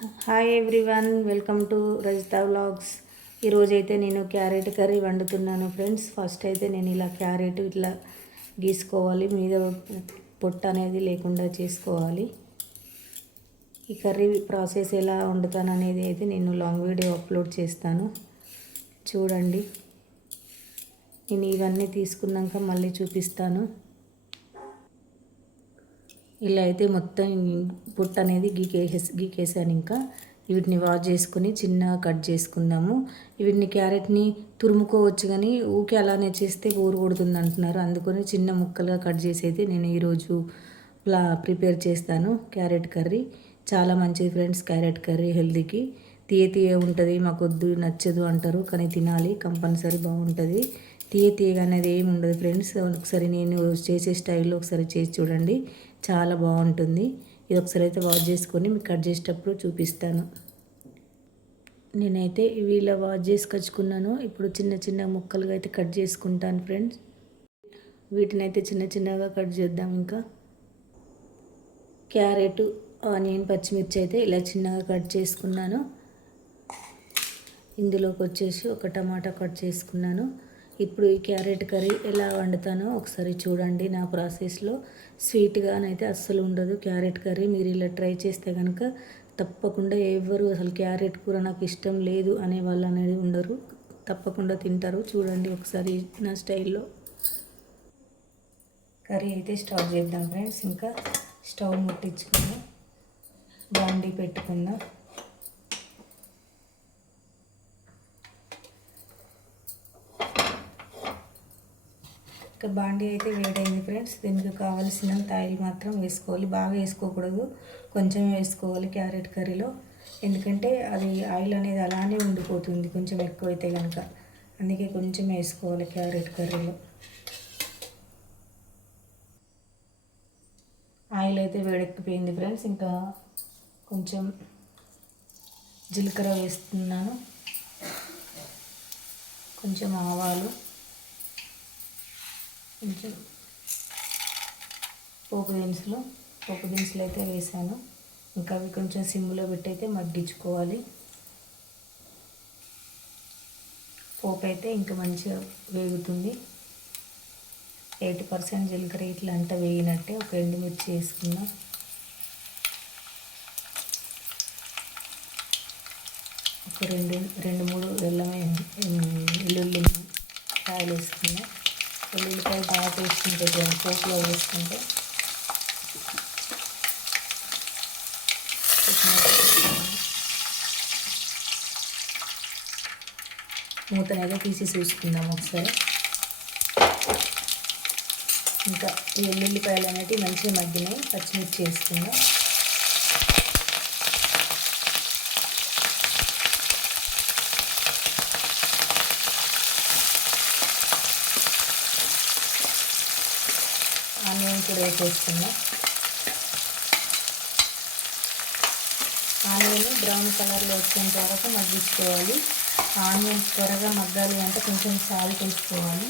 Hi everyone, welcome to Rajitha vlogs. ఈరోజైతే నేను carrot curry వండుతున్నాను friends. First అయితే నేను ఇలా క్యారెట్ ఇట్లా గీసుకోవాలి, మీద పొట్టు అనేది లేకుండా చేసుకోవాలి. ఈ కర్రీ ప్రాసెస్ ఎలా వండుతాను అనేది అయితే నేను లాంగ్ వీడియో అప్లోడ్ చేస్తాను, చూడండి. నేను ఇవన్నీ తీసుకున్నాక మళ్ళీ చూపిస్తాను. ఇలా అయితే మొత్తం పొట్టు అనేది గీకేసాను. ఇంకా వీటిని వాష్ చేసుకొని చిన్నగా కట్ చేసుకుందాము. వీటిని క్యారెట్ని తురుముకోవచ్చు, కానీ ఊకే అలానే చేస్తే బోరు కొడుతుంది అంటున్నారు. అందుకని చిన్న ముక్కలుగా కట్ చేసి అయితే నేను ఈరోజు ప్రిపేర్ చేస్తాను. క్యారెట్ కర్రీ చాలా మంచిది ఫ్రెండ్స్. క్యారెట్ కర్రీ హెల్తీకి తీయ ఉంటుంది. మాకొద్దు నచ్చదు అంటారు, కానీ తినాలి కంపల్సరీ, బాగుంటుంది. తీయగా అనేది ఏమి ఉండదు ఫ్రెండ్స్. ఒకసారి నేను చేసే స్టైల్లో ఒకసారి చేసి చూడండి, చాలా బాగుంటుంది. ఇది ఒకసారి అయితే వాష్ చేసుకొని మీకు కట్ చేసేటప్పుడు చూపిస్తాను. నేనైతే ఇవి ఇలా వాష్ చేసుకొచ్చుకున్నాను. ఇప్పుడు చిన్న ముక్కలుగా అయితే కట్ చేసుకుంటాను ఫ్రెండ్స్. వీటిని అయితే చిన్నగా కట్ చేద్దాం. ఇంకా క్యారెట్, ఆనియన్, పచ్చిమిర్చి అయితే ఇలా చిన్నగా కట్ చేసుకున్నాను. ఇందులోకి వచ్చేసి ఒక టమాటా కట్ చేసుకున్నాను. ఇప్పుడు ఈ క్యారెట్ కర్రీ ఎలా వండుతానో ఒకసారి చూడండి. నా ప్రాసెస్లో స్వీట్గానైతే అస్సలు ఉండదు క్యారెట్ కర్రీ. మీరు ఇలా ట్రై చేస్తే కనుక తప్పకుండా ఎవరు అసలు క్యారెట్ కూర నాకు ఇష్టం లేదు అనే వాళ్ళు అనేది ఉండరు, తప్పకుండా తింటారు. చూడండి ఒకసారి నా స్టైల్లో. కర్రీ అయితే స్టార్ట్ చేద్దాం ఫ్రెండ్స్. ఇంకా స్టవ్ ముట్టించుకుందాం, బాండీ పెట్టుకుందాం. ఇంకా బాండీ అయితే వేడైంది ఫ్రెండ్స్. దీనికి కావాల్సినంత ఆయిల్ మాత్రం వేసుకోవాలి, బాగా వేసుకోకూడదు, కొంచెం వేసుకోవాలి క్యారెట్ కర్రీలో. ఎందుకంటే అది ఆయిల్ అనేది అలానే ఉండిపోతుంది కొంచెం ఎక్కువైతే కనుక, అందుకే కొంచెం వేసుకోవాలి క్యారెట్ కర్రీలో. ఆయిల్ అయితే వేడెక్కిపోయింది ఫ్రెండ్స్. ఇంకా కొంచెం జీలకర్ర వేస్తున్నాను, కొంచెం ఆవాలు, కొంచెం పోపు దినుసులు అయితే వేసాను. ఇంకా అవి కొంచెం సిమ్లో పెట్టి అయితే మగ్గించుకోవాలి. పోపు అయితే ఇంకా మంచిగా వేగుతుంది. 80% జీలకర్ర ఇట్లా అంతా వేగినట్టే. ఒక ఎండుమిర్చి వేసుకున్నాం, ఒక రెండు మూడు వెల్లుల్లి కాయలు వేసుకున్నాం. వెల్లుల్లిపాయ బాగా టేస్ట్ ఉంటుంది పోపులో వేసుకుంటే. మూతనైతే తీసి చూసుకుందాం ఒకసారి. ఇంకా ఈ వెల్లుల్లిపాయలు అనేవి మంచిగా మగ్గినాయి. పచ్చిమిర్చి వేసుకుందాం. ఆనియన్ కూడా వేసేసుకుందాం. ఆనియన్ బ్రౌన్ కలర్లో వచ్చేంత వరకు మగ్గించుకోవాలి. ఆనియన్ త్వరగా మగ్గాలి అంటే కొంచెం సాల్ట్ వేసుకోవాలి.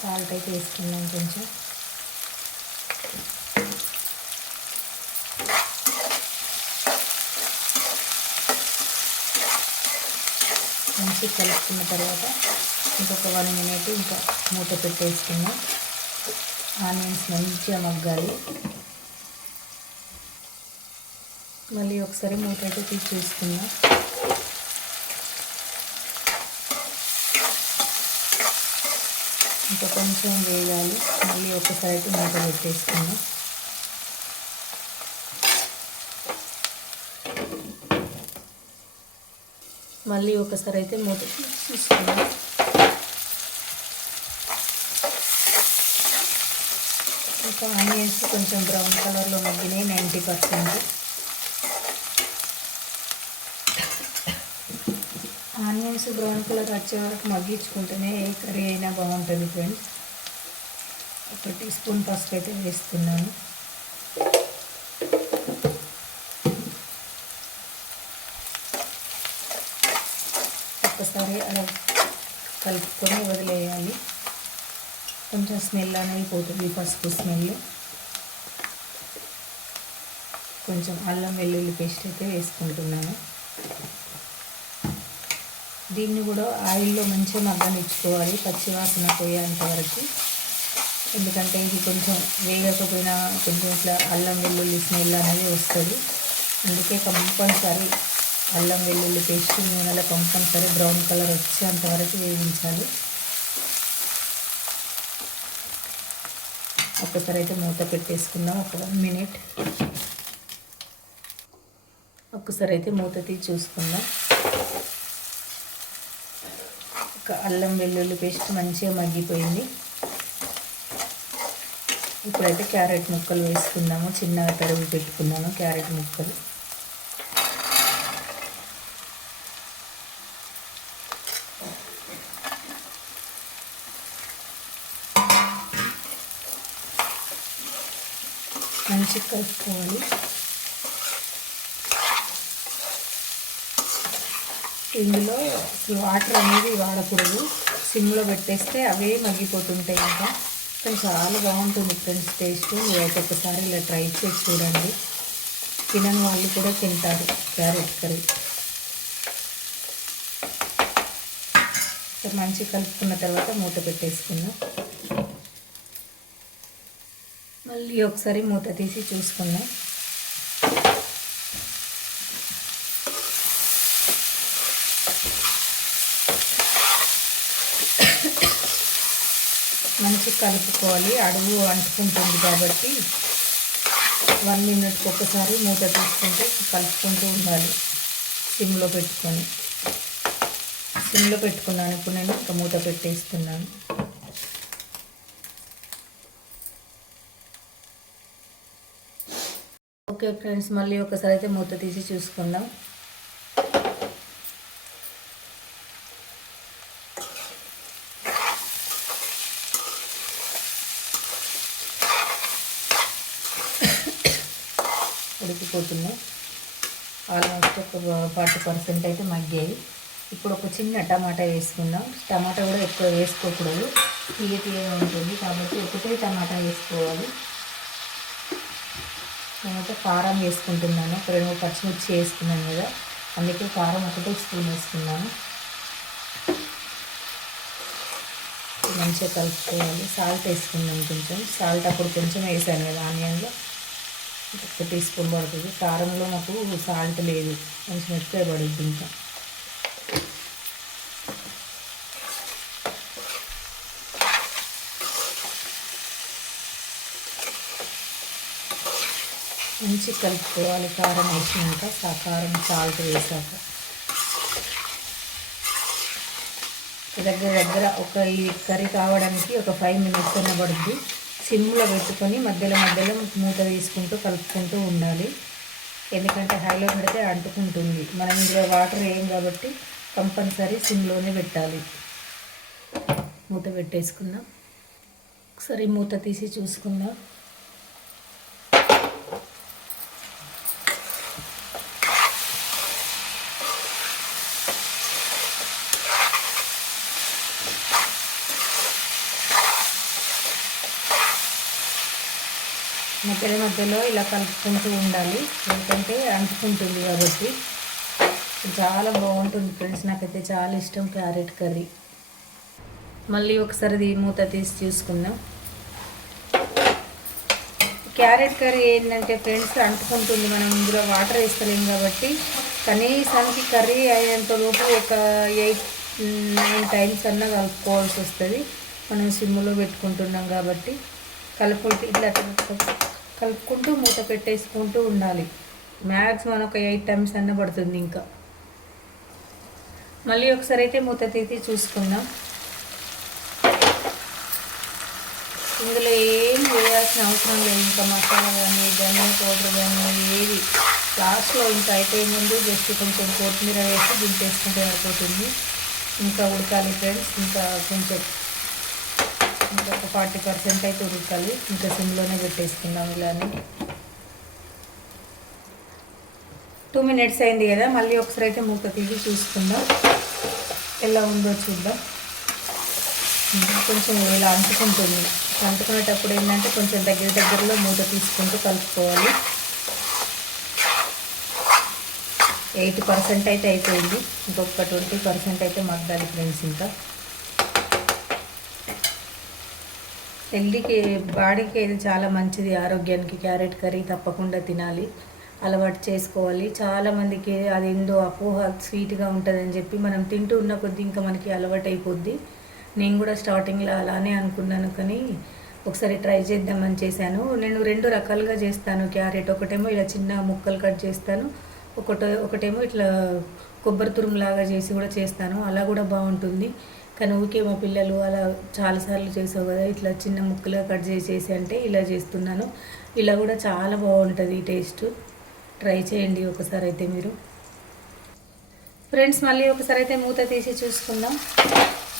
సాల్ట్ అయితే వేసుకుందాం కొంచెం. మంచి కలుపుకున్న తర్వాత ఇంకొక 1 minute ఇంకా మూత పెట్టేసుకుందాం. ఆనియన్స్ మంచిగా మగ్గాలి. మళ్ళీ ఒకసారి మూత అయితే తీసి చూసుకుందాం. ఇంకా కొంచెం వేయాలి. మళ్ళీ ఒకసారి అయితే మూత పెట్టేసుకుందాం. మళ్ళీ ఒకసారి అయితే మూత చూసుకుందాం. ఇంకా ఆనియన్స్ కొంచెం బ్రౌన్ కలర్లో మగ్గినాయి 90%. ఆనియన్స్ బ్రౌన్ కలర్ వచ్చే వరకు మగ్గించుకుంటేనే ఏ కర్రీ అయినా బాగుంటుంది ఫ్రెండ్స్. ఒక టీ స్పూన్ పసుపు అయితే వేస్తున్నాను. ఒకసారి అలా కలుపుకొని వదిలేయాలి. కొంచెం స్మెల్ అనేది పోతుంది, పసుపు స్మెల్. కొంచెం అల్లం వెల్లుల్లి పేస్ట్ అయితే వేసుకుంటున్నాను. దీన్ని కూడా ఆయిల్లో మంచిగా మగ్గనిచ్చుకోవాలి, పచ్చివాసన పోయేంత వరకు. ఎందుకంటే ఇది కొంచెం వేగకపోయినా కొంచెం ఇట్లా అల్లం వెల్లుల్లి స్మెల్ అనేది వస్తుంది. అందుకే కంపల్సరీ అల్లం వెల్లుల్లి పేస్ట్ నూనెలో కంపల్సరీ బ్రౌన్ కలర్ వచ్చేంత వరకు వేయించాలి. ఒక్కసారి అయితే మూత పెట్టేసుకుందాం, ఒక 1 మినిట్. ఒక్కసారి అయితే మూత తీసి చూసుకుందాం. ఒక అల్లం వెల్లుల్లి పేస్ట్ మంచిగా మగ్గిపోయింది. ఇప్పుడైతే క్యారెట్ ముక్కలు వేసుకుందాము. చిన్నగా తరిగి పెట్టుకున్నాను క్యారెట్ ముక్కలు. మంచిగా కలుపుకోవాలి. ఇందులో వాటర్ అనేది వాడకూడదు, సిమ్లో పెట్టేస్తే అవే మగ్గిపోతుంటాయి. ఇంకా కానీ చాలా బాగుంటుంది ఫ్రెండ్స్ టేస్ట్. మీరైతే ఒకసారి ఇలా ట్రై చేసి చూడండి. తినని వాళ్ళు కూడా తింటారు క్యారెట్ కర్రీ. మంచిగా కలుపుకున్న తర్వాత మూత పెట్టేసుకుందాం. మళ్ళీ ఒకసారి మూత తీసి చూసుకుందాం. మంచిగా కలుపుకోవాలి, అడుగు అంటుకుంటుంది కాబట్టి 1 మినిట్కి ఒకసారి మూత తీసుకుంటే కలుపుకుంటూ ఉండాలి. సిమ్లో పెట్టుకున్నాను. ఇప్పుడు నేను ఇంకా మూత పెట్టేస్తున్నాను. ఓకే ఫ్రెండ్స్, మళ్ళీ ఒకసారి అయితే మూత తీసి చూసుకుందాం. ఉడికిపోతున్నాయి. ఆల్మోస్ట్ ఒక 40% అయితే మగ్గాయి. ఇప్పుడు ఒక చిన్న టమాటా వేసుకుందాం. టమాటా కూడా ఎక్కువ వేసుకోకూడదు, తీయగా ఉంటుంది కాబట్టి ఒకటే టమాటా వేసుకోవాలి. నేనైతే కారం వేసుకుంటున్నాను. 2 పచ్చిమిర్చి వేసుకున్నాను కదా, అందుకే కారం 1 స్పూన్ వేసుకున్నాను. మంచిగా కలుపుకోవాలి. సాల్ట్ వేసుకుందాం. కొంచెం సాల్ట్ అప్పుడు కొంచెం వేసాను కదా ఆనియన్లో, 1 టీ స్పూన్ పడుతుంది. కారంలో నాకు సాల్ట్ లేదు, కొంచెం ఎక్కువ పడుద్ది. ఇంకా మంచి కలుపుకోవాలి. కారం వేసినాక, కారం సాల్ట్ వేసాక దగ్గర ఒక ఈ కర్రీ కావడానికి ఒక 5 మినిట్స్ అన్న పడుద్ది. సిమ్లో పెట్టుకొని మధ్యలో మూత తీసుకుంటూ కలుపుకుంటూ ఉండాలి. ఎందుకంటే హైలో పెడితే అంటుకుంటుంది. మనం ఇందులో వాటర్ వేయం కాబట్టి కంపల్సరీ సిమ్లోనే పెట్టాలి. మూత పెట్టేసుకుందాం. ఒకసారి మూత తీసి చూసుకుందాం. మధ్యలో ఇలా కలుపుకుంటూ ఉండాలి, ఎందుకంటే అంటుకుంటుంది కాబట్టి. చాలా బాగుంటుంది ఫ్రెండ్స్, నాకైతే చాలా ఇష్టం క్యారెట్ కర్రీ. మళ్ళీ ఒకసారి మూత తీసి చూసుకుందాం. క్యారెట్ కర్రీ ఏంటంటే ఫ్రెండ్స్ అంటుకుంటుంది, మనం ఇందులో వాటర్ వేస్తలేం కాబట్టి. కనీసానికి కర్రీ అయ్యేంత లోపు ఒక 8-9 టైమ్స్ అన్నా కలుపుకోవాల్సి వస్తుంది. మనం సిమ్లో పెట్టుకుంటున్నాం కాబట్టి ఇట్లా కలుపుకుంటూ మూత పెట్టేసుకుంటూ ఉండాలి. మ్యాక్సిమం ఒక 8 టైమ్స్ అన్న పడుతుంది. ఇంకా మళ్ళీ ఒకసారి అయితే మూత తీసి చూసుకుందాం. ఇందులో ఏం వేయాల్సిన అవసరం లేదు. ఇంకా మసాలా కానీ ధనియా పౌడర్ కానీ ఏది లాస్ట్లో ఇంకా అయిపోయే ముందు జస్ట్ కొంచెం కొత్తిమీర వేసి దింపేసుకుంటే అయిపోతుంది. ఇంకా ఉడకాలి ఫ్రెండ్స్, ఇంకా కొంచెం ఒక 40% అయితే ఉడకాలి. ఇంకా సిమ్లోనే పెట్టేసుకుందాం. ఇలానే 2 మినిట్స్ అయింది కదా, మళ్ళీ ఒకసారి అయితే మూత తీసి చూసుకుందాం, ఎలా ఉందో చూద్దాం. కొంచెం ఇలా అంటుకుంటుంది. అంటుకునేటప్పుడు ఏంటంటే కొంచెం దగ్గరలో మూత తీసుకుంటూ కలుపుకోవాలి. 80% అయితే అయిపోయింది. ఇంకొక 20% అయితే మగ్గాలి ఫ్రెండ్స్. ఇంకా హెల్దీకి బాడీకి ఇది చాలా మంచిది, ఆరోగ్యానికి. క్యారెట్ కర్రీ తప్పకుండా తినాలి, అలవాటు చేసుకోవాలి. చాలామందికి అది ఏందో అపోహ, స్వీట్గా ఉంటుందని చెప్పి మనం తింటూ ఉన్న కొద్దీ ఇంకా మనకి అలవాటు అయిపోద్ది. నేను కూడా స్టార్టింగ్లో అలానే అనుకున్నాను, కానీ ఒకసారి ట్రై చేద్దామని చేశాను. నేను 2 రకాలుగా చేస్తాను క్యారెట్. ఒకటేమో ఇలా చిన్న ముక్కలు కట్ చేస్తాను, ఒకటేమో ఇట్లా కొబ్బరి తురుములాగా చేసి కూడా చేస్తాను. అలా కూడా బాగుంటుంది. కానీ ఊరికే మా పిల్లలు అలా చాలాసార్లు చేసావు కదా, ఇట్లా చిన్న ముక్కలుగా కట్ చేసేసి అంటే ఇలా చేస్తున్నాను. ఇలా కూడా చాలా బాగుంటుంది టేస్ట్. ట్రై చేయండి ఒకసారి అయితే మీరు ఫ్రెండ్స్. మళ్ళీ ఒకసారి అయితే మూత తీసి చూసుకుందాం.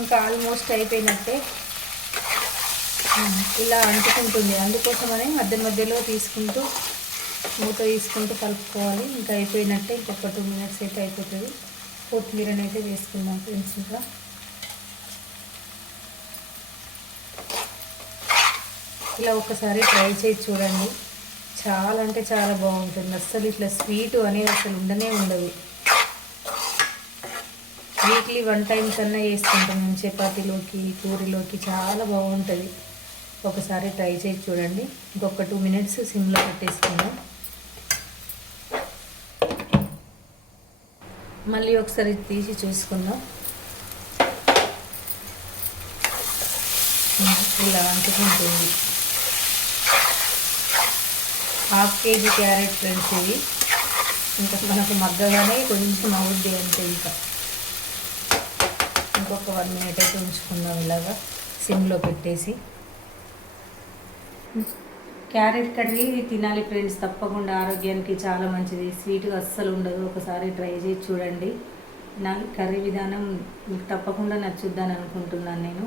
ఇంకా ఆల్మోస్ట్ అయిపోయినట్టే. ఇలా అంటుకుంటుంది, అందుకోసమని మధ్యలో తీసుకుంటూ మూత తీసుకుంటూ కలుపుకోవాలి. ఇంకా అయిపోయినట్టే. ఇంకొక 2 మినిట్స్ అయితే అయిపోతుంది. కొత్తిమీరని అయితే వేసుకుందాం ఫ్రెండ్స్. ఇంకా ఇలా ఒకసారి ట్రై చేసి చూడండి, చాలా అంటే చాలా బాగుంటుంది. అస్సలు ఇట్లా స్వీట్ అనేది అసలు ఉండదు. వీక్లీ 1 టైం కన్నా వేసుకుంటాం మేము చపాతీలోకి, పూరిలోకి. చాలా బాగుంటుంది. ఒకసారి ట్రై చేసి చూడండి. ఇంకొక 2 మినిట్స్ సిమ్లో పెట్టేసుకుందాం. మళ్ళీ ఒకసారి తీసి చూసుకుందాం. ఇలా అంటుకుంటుంది. 1/2 కేజీ క్యారెట్ ఫ్రెండ్స్ ఇవి. ఇంకా మనకు మగ్గగానే కొంచెం అవుద్ది అంతే. ఇంకా ఇంకొక 1 మినిట్ అయితే ఉంచుకుందాం ఇలాగా సిమ్లో పెట్టేసి. క్యారెట్ కర్రీ తినాలి ఫ్రెండ్స్, తప్పకుండా. ఆరోగ్యానికి చాలా మంచిది, స్వీట్గా అస్సలు ఉండదు. ఒకసారి ట్రై చేసి చూడండి. నా కర్రీ విధానం మీకు తప్పకుండా నచ్చుద్దని అనుకుంటున్నాను నేను.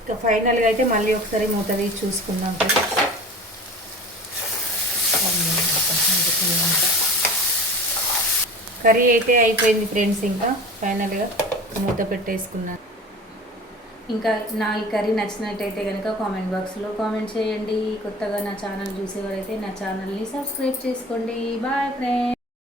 ఇంకా ఫైనల్గా అయితే మళ్ళీ ఒకసారి మూత తీసి చూసుకుందాం ఫ్రెండ్స్. కర్రీ అయితే అయిపోయింది ఫ్రెండ్స్. ఇంకా ఫైనల్గా మూత పెట్టేసుకున్నాను. ఇంకా నా ఈ కర్రీ నచ్చినట్టయితే కనుక కామెంట్ బాక్స్లో కామెంట్ చేయండి. కొత్తగా నా ఛానల్ చూసేవారైతే నా ఛానల్ని సబ్స్క్రైబ్ చేసుకోండి. Bye friends.